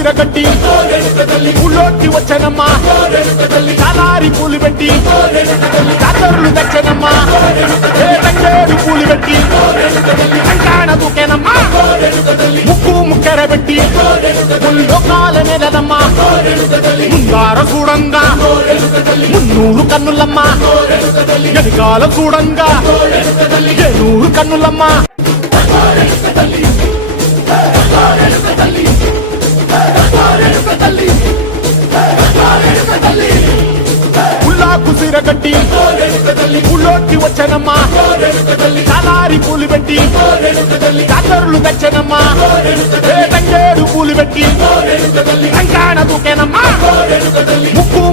సిరగట్టి ఊళ్ళోకి వచ్చనమ్మా చాలారి పూలు పెట్టి జాతరలు తెచ్చనమ్మా తంగేడు పూలు పెట్టి కంకాణ దూకేనమ్మా ముక్కు ముక్కెర పెట్టి ముల్లోకాల నెలనమ్మా ముందార చూడంగా మున్నూరు కన్నులమ్మా వెనకాల చూడంగా ఏనూరు కన్నులమ్మా ఉల్లాకు సిరగట్టి ఊళ్ళోకి వచ్చనమ్మా చాలారి పూలు పెట్టి జాతరలు తెచ్చనమ్మా తంగేడు పూలు పెట్టి కంకాణ దూకేనమ్మా ముక్కు